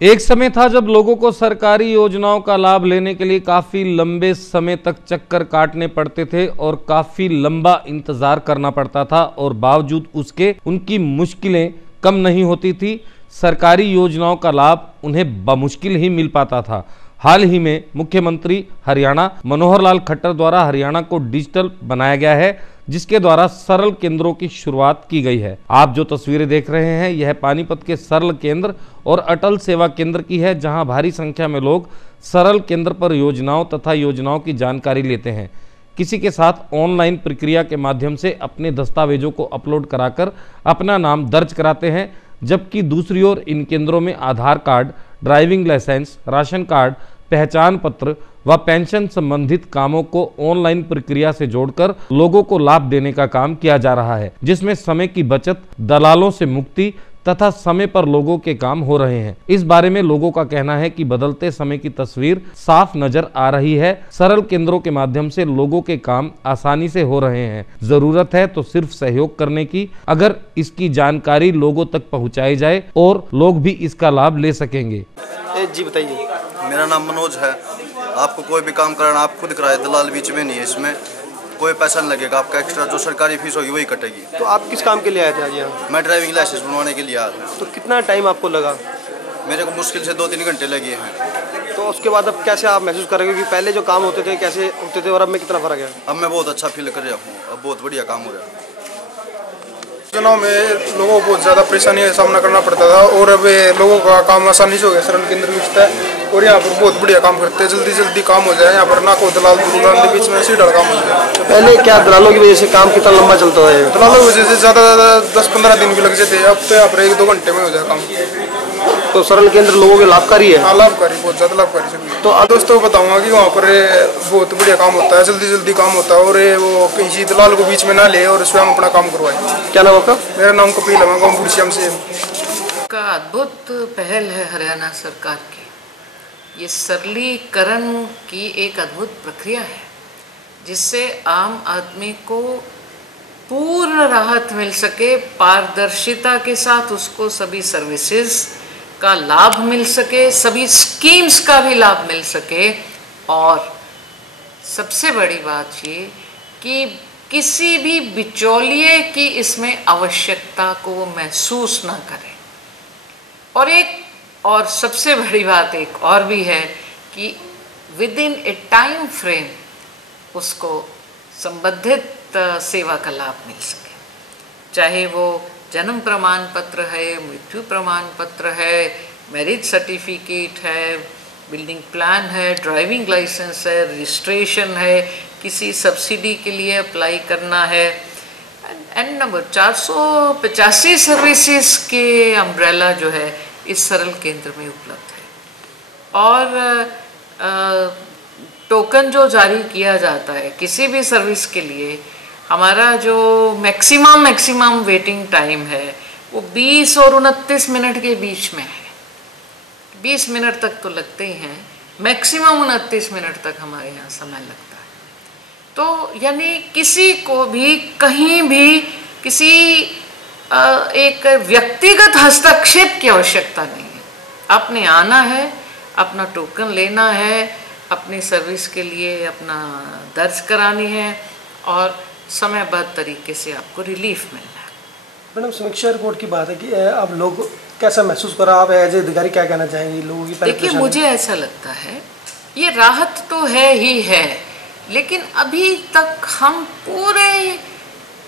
एक समय था जब लोगों को सरकारी योजनाओं का लाभ लेने के लिए काफी लंबे समय तक चक्कर काटने पड़ते थे और काफी लंबा इंतजार करना पड़ता था और बावजूद उसके उनकी मुश्किलें कम नहीं होती थी। सरकारी योजनाओं का लाभ उन्हें बमुश्किल ही मिल पाता था। हाल ही में मुख्यमंत्री हरियाणा मनोहर लाल खट्टर द्वारा हरियाणा को डिजिटल बनाया गया है, जिसके द्वारा सरल केंद्रों की शुरुआत की गई है। आप जो तस्वीरें देख रहे हैं यह पानीपत के सरल केंद्र और अटल सेवा केंद्र की है, जहां भारी संख्या में लोग सरल केंद्र पर योजनाओं तथा योजनाओं की जानकारी लेते हैं। किसी के साथ ऑनलाइन प्रक्रिया के माध्यम से अपने दस्तावेजों को अपलोड कराकर अपना नाम दर्ज कराते हैं, जबकि दूसरी ओर इन केंद्रों में Aadhaar card, driving licence, ration card, पहचान पत्र व पेंशन संबंधित कामों को ऑनलाइन प्रक्रिया से जोड़कर लोगों को लाभ देने का काम किया जा रहा है, जिसमें समय की बचत, दलालों से मुक्ति तथा समय पर लोगों के काम हो रहे हैं। इस बारे में लोगों का कहना है कि बदलते समय की तस्वीर साफ नजर आ रही है। सरल केंद्रों के माध्यम से लोगों के काम आसानी से हो रहे हैं। जरूरत है तो सिर्फ सहयोग करने की, अगर इसकी जानकारी लोगों तक पहुंचाई जाए और लोग भी इसका लाभ ले सकेंगे। जी बताइए। मेरा नाम मनोज है। आपको कोई भी काम कराना आप खुद कराए, दलाल बीच में नहीं है। इसमें कोई पैसा नहीं लगेगा, आपका एक्स्ट्रा जो सरकारी फीस होगी वही कटेगी। तो आप किस काम के लिए आए थे आज यहाँ? मैं ड्राइविंग लाइसेंस बनवाने के लिए आया था। तो कितना टाइम आपको लगा? मेरे को मुश्किल से 2-3 घंटे लगे हैं। तो उसके बाद अब कैसे आप महसूस करेंगे कि पहले जो काम होते थे कैसे होते थे और अब में कितना फ़र्क है? अब मैं बहुत अच्छा फील कर रहा हूँ, अब बहुत बढ़िया काम हो रहा है। चुनाव में लोगों को बहुत ज़्यादा परेशानी का सामना करना पड़ता था और अब लोगों का काम आसानी से हो गया। सरल केंद्र विकसित है और यहाँ पर बहुत बढ़िया काम करते हैं, जल्दी जल्दी काम हो जाए। यहाँ पर ना को दलाल के बीच में सीधा काम हो जाए। तो पहले क्या दलालों की वजह से काम कितना लंबा चलता है? दलालों की वजह से ज़्यादा 10-15 दिन भी लग जाते, अब तो यहाँ पर 1-2 घंटे में हो जाए काम। तो सरल केंद्र लोगों के लाभकारी है? हाँ, लाभकारी, बहुत ज़्यादा लाभकारी सभी। तो दोस्तों को बताऊंगा कि वहाँ पर बहुत बढ़िया काम होता है, जल्दी जल्दी काम होता है और वो किसी दलाल को बीच में ना ले और स्वयं अपना काम करवाए। क्या नाम आपका? मेरा नाम कपिल है, मैं गाँव बुढ़श्याम से। का अद्भुत पहल है हरियाणा सरकार की। ये सरलीकरण की एक अद्भुत प्रक्रिया है, जिससे आम आदमी को पूर्ण राहत मिल सके, पारदर्शिता के साथ उसको सभी सर्विसेज का लाभ मिल सके, सभी स्कीम्स का भी लाभ मिल सके, और सबसे बड़ी बात ये कि किसी भी बिचौलिए की इसमें आवश्यकता को वो महसूस ना करे। और सबसे बड़ी बात एक और भी है कि with in A time frame उसको संबंधित सेवा का लाभ मिल सके, चाहे वो जन्म प्रमाण पत्र है, मृत्यु प्रमाण पत्र है, मैरिज सर्टिफिकेट है, बिल्डिंग प्लान है, ड्राइविंग लाइसेंस है, रजिस्ट्रेशन है, किसी सब्सिडी के लिए अप्लाई करना है, एंड नंबर 485 सर्विसेज के अम्ब्रेला जो है इस सरल केंद्र में उपलब्ध है। और टोकन जो जारी किया जाता है किसी भी सर्विस के लिए, हमारा जो मैक्सिमम वेटिंग टाइम है वो 20 और 29 मिनट के बीच में है। 20 मिनट तक तो लगते ही हैं, मैक्सिमम 29 मिनट तक हमारे यहाँ समय लगता है। तो यानी किसी को भी कहीं भी किसी एक व्यक्तिगत हस्तक्षेप की आवश्यकता नहीं है। आपने आना है, अपना टोकन लेना है, अपनी सर्विस के लिए अपना दर्ज करानी है और समयबद्ध तरीके से आपको रिलीफ मिलना है। मैडम, समीक्षा रिपोर्ट की बात है कि अब लोग कैसा महसूस कर रहा, आप एज ए अधिकारी क्या कहना चाहेंगे लोगों की? देखिए, मुझे ऐसा लगता है ये राहत तो है ही है, लेकिन अभी तक हम पूरे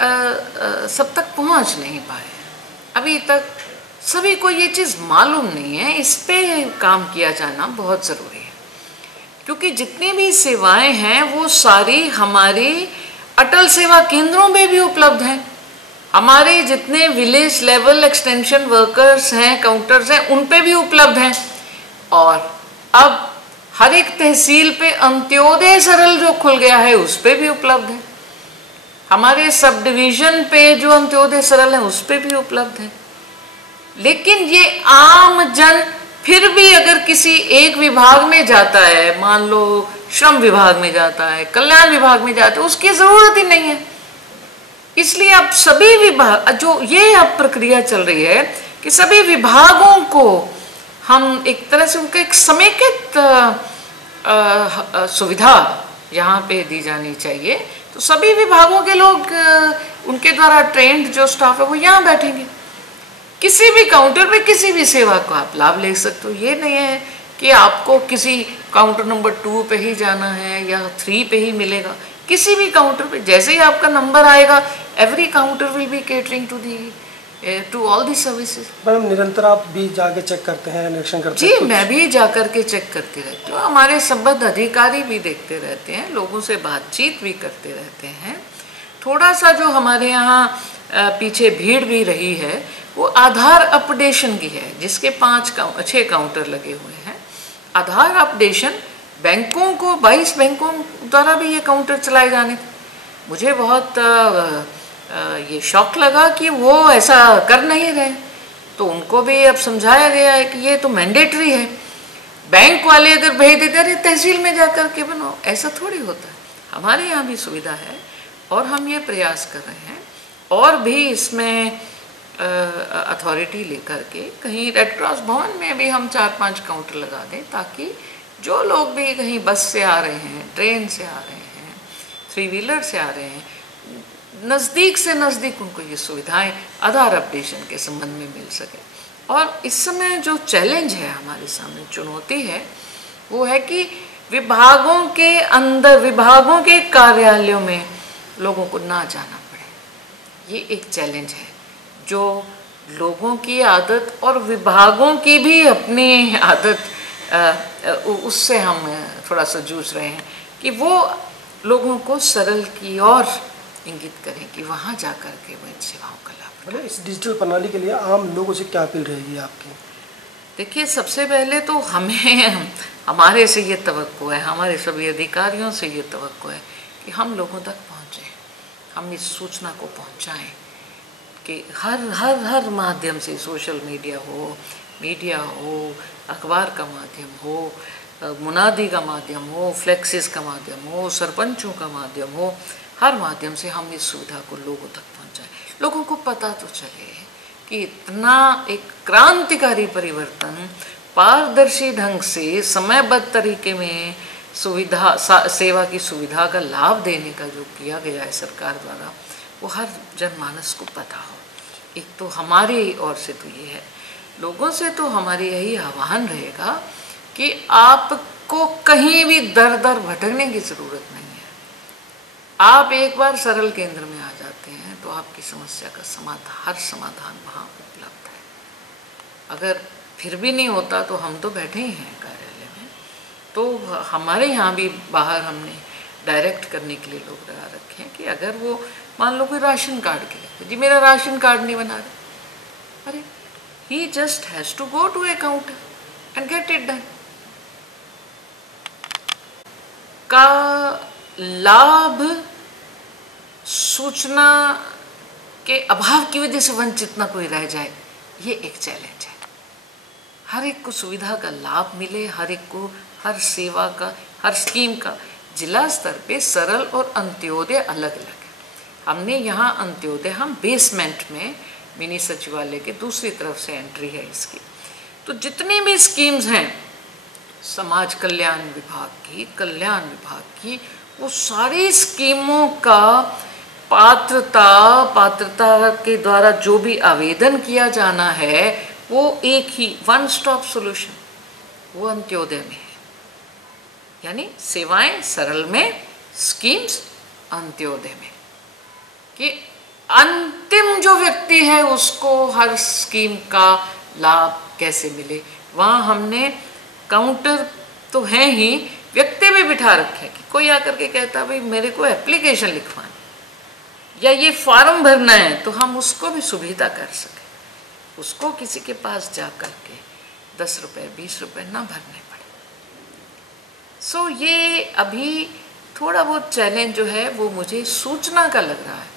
सब तक पहुंच नहीं पाए। अभी तक सभी को ये चीज़ मालूम नहीं है, इस पे काम किया जाना बहुत ज़रूरी है, क्योंकि जितनी भी सेवाएं हैं वो सारी हमारी अटल सेवा केंद्रों में भी उपलब्ध हैं। हमारे जितने विलेज लेवल एक्सटेंशन वर्कर्स हैं, काउंटर्स हैं, उन पे भी उपलब्ध हैं। और अब हर एक तहसील पे अंत्योदय सरल जो खुल गया है उस पे भी उपलब्ध है। हमारे सब डिवीज़न पे जो अंत्योदय सरल है उस पे भी उपलब्ध है। लेकिन ये आम जन फिर भी अगर किसी एक विभाग में जाता है, मान लो श्रम विभाग में जाता है, कल्याण विभाग में जाता है, उसकी ज़रूरत ही नहीं है। इसलिए अब सभी विभाग जो ये अब प्रक्रिया चल रही है कि सभी विभागों को हम एक तरह से उनको एक समेकित सुविधा यहाँ पे दी जानी चाहिए। तो सभी विभागों के लोग उनके द्वारा ट्रेंड जो स्टाफ है वो यहाँ बैठेंगे, किसी भी काउंटर पे किसी भी सेवा को आप लाभ ले सकते हो। ये नहीं है कि आपको किसी काउंटर नंबर 2 पे ही जाना है या 3 पे ही मिलेगा, किसी भी काउंटर पे जैसे ही आपका नंबर आएगा, every counter will be catering to all the services. Madam निरंतर आप भी जाके चेक करते हैं, निरीक्षण करते जी हैं? मैं भी जाकर के चेक करती रहती हूँ, हमारे संबद्ध अधिकारी भी देखते रहते हैं, लोगों से बातचीत भी करते रहते हैं। थोड़ा सा जो हमारे यहाँ पीछे भीड़ भी रही है वो आधार अपडेशन की है, जिसके 6 काउंटर लगे हुए हैं। आधार अपडेशन बैंकों को 22 बैंकों द्वारा भी ये काउंटर चलाए जाने थे। मुझे बहुत ये शौक लगा कि वो ऐसा कर नहीं रहे, तो उनको भी अब समझाया गया है कि ये तो मैंडेटरी है। बैंक वाले अगर भेज देते अरे तहसील में जा कर के बनाओ, ऐसा थोड़ी होता है। हमारे यहाँ भी सुविधा है और हम ये प्रयास कर रहे हैं और भी इसमें अथॉरिटी लेकर के कहीं रेड क्रॉस भवन में भी हम 4-5 काउंटर लगा दें, ताकि जो लोग भी कहीं बस से आ रहे हैं, ट्रेन से आ रहे हैं, 3 व्हीलर से आ रहे हैं, नज़दीक से नज़दीक उनको ये सुविधाएं आधार अपडेशन के संबंध में मिल सके। और इस समय जो चैलेंज है हमारे सामने, चुनौती है, वो है कि विभागों के अंदर, विभागों के कार्यालयों में लोगों को ना जाना पड़े। ये एक चैलेंज है जो लोगों की आदत और विभागों की भी अपनी आदत, उससे हम थोड़ा सा जूझ रहे हैं कि वो लोगों को सरल की ओर इंगित करें कि वहाँ जा कर के वो इन सेवाओं का लाभ। मतलब इस डिजिटल प्रणाली के लिए आम लोगों से क्या अपील रहेगी आपकी? देखिए, सबसे पहले तो हमें, हमारे से ये तवक्को है, हमारे सभी अधिकारियों से ये तवक्को है कि हम लोगों तक पहुँचें, हम इस सूचना को पहुँचाएं कि हर माध्यम से, सोशल मीडिया हो, अखबार का माध्यम हो, मुनादी का माध्यम हो, फ्लेक्सिस का माध्यम हो, सरपंचों का माध्यम हो, हर माध्यम से हम इस सुविधा को लोगों तक पहुंचाएं। लोगों को पता तो चले कि इतना एक क्रांतिकारी परिवर्तन पारदर्शी ढंग से समयबद्ध तरीके में सुविधा, सेवा की सुविधा का लाभ देने का जो किया गया है सरकार द्वारा, वो हर जनमानस को पता हो। एक तो हमारी ओर से तो ये है, लोगों से तो हमारी यही आह्वान रहेगा कि आपको कहीं भी दर दर भटकने की ज़रूरत नहीं है। आप एक बार सरल केंद्र में आ जाते हैं तो आपकी समस्या का हर समाधान वहाँ उपलब्ध है। अगर फिर भी नहीं होता तो हम तो बैठे ही हैं कार्यालय में, तो हमारे यहाँ भी बाहर हमने डायरेक्ट करने के लिए लोग लगा रखे हैं कि अगर वो मान लो कोई राशन कार्ड के लिए, जी मेरा राशन कार्ड नहीं बना रहे, अरे he just has to go to a counter and get it done. का लाभ सूचना के अभाव की वजह से वंचित ना कोई रह जाए, ये एक चैलेंज है। हर एक को सुविधा का लाभ मिले, हर एक को हर सेवा का, हर स्कीम का जिला स्तर पे सरल और अंत्योदय अलग अलग है। हमने यहाँ अंत्योदय, हम बेसमेंट में मिनी सचिवालय के दूसरी तरफ से एंट्री है इसकी, तो जितनी भी स्कीम्स हैं समाज कल्याण विभाग की, वो सारी स्कीमों का पात्रता के द्वारा जो भी आवेदन किया जाना है वो एक ही वन स्टॉप सॉल्यूशन, वो अंत्योदय में है। यानी सेवाएं सरल में, स्कीम्स अंत्योदय में, कि अंतिम जो व्यक्ति है उसको हर स्कीम का लाभ कैसे मिले। वहाँ हमने काउंटर तो हैं ही, व्यक्ति भी बिठा रखे कि कोई आकर के कहता भाई मेरे को एप्लीकेशन लिखवानी या ये फॉर्म भरना है, तो हम उसको भी सुविधा कर सकें, उसको किसी के पास जा कर के 10 रुपये 20 रुपये ना भरने पड़े। सो ये अभी थोड़ा बहुत चैलेंज जो है वो मुझे सूचना का लग रहा है,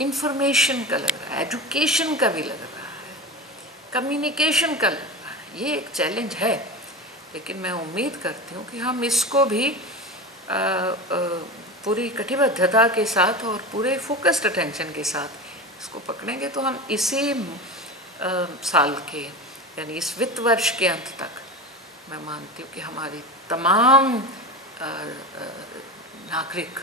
इंफॉर्मेशन का लग रहा है, एजुकेशन का भी लग रहा है, कम्युनिकेशन का लग रहा है। ये एक चैलेंज है, लेकिन मैं उम्मीद करती हूँ कि हम इसको भी पूरी कटिबद्धता के साथ और पूरे फोकस्ड अटेंशन के साथ इसको पकड़ेंगे तो हम इसी साल के यानी इस वित्त वर्ष के अंत तक मैं मानती हूँ कि हमारी तमाम नागरिक,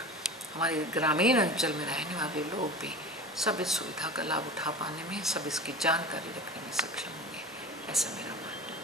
हमारे ग्रामीण अंचल में रहने वाले लोग भी सब इस सुविधा का लाभ उठा पाने में, सब इसकी जानकारी रखने में सक्षम होंगे, ऐसा मेरा मानना है।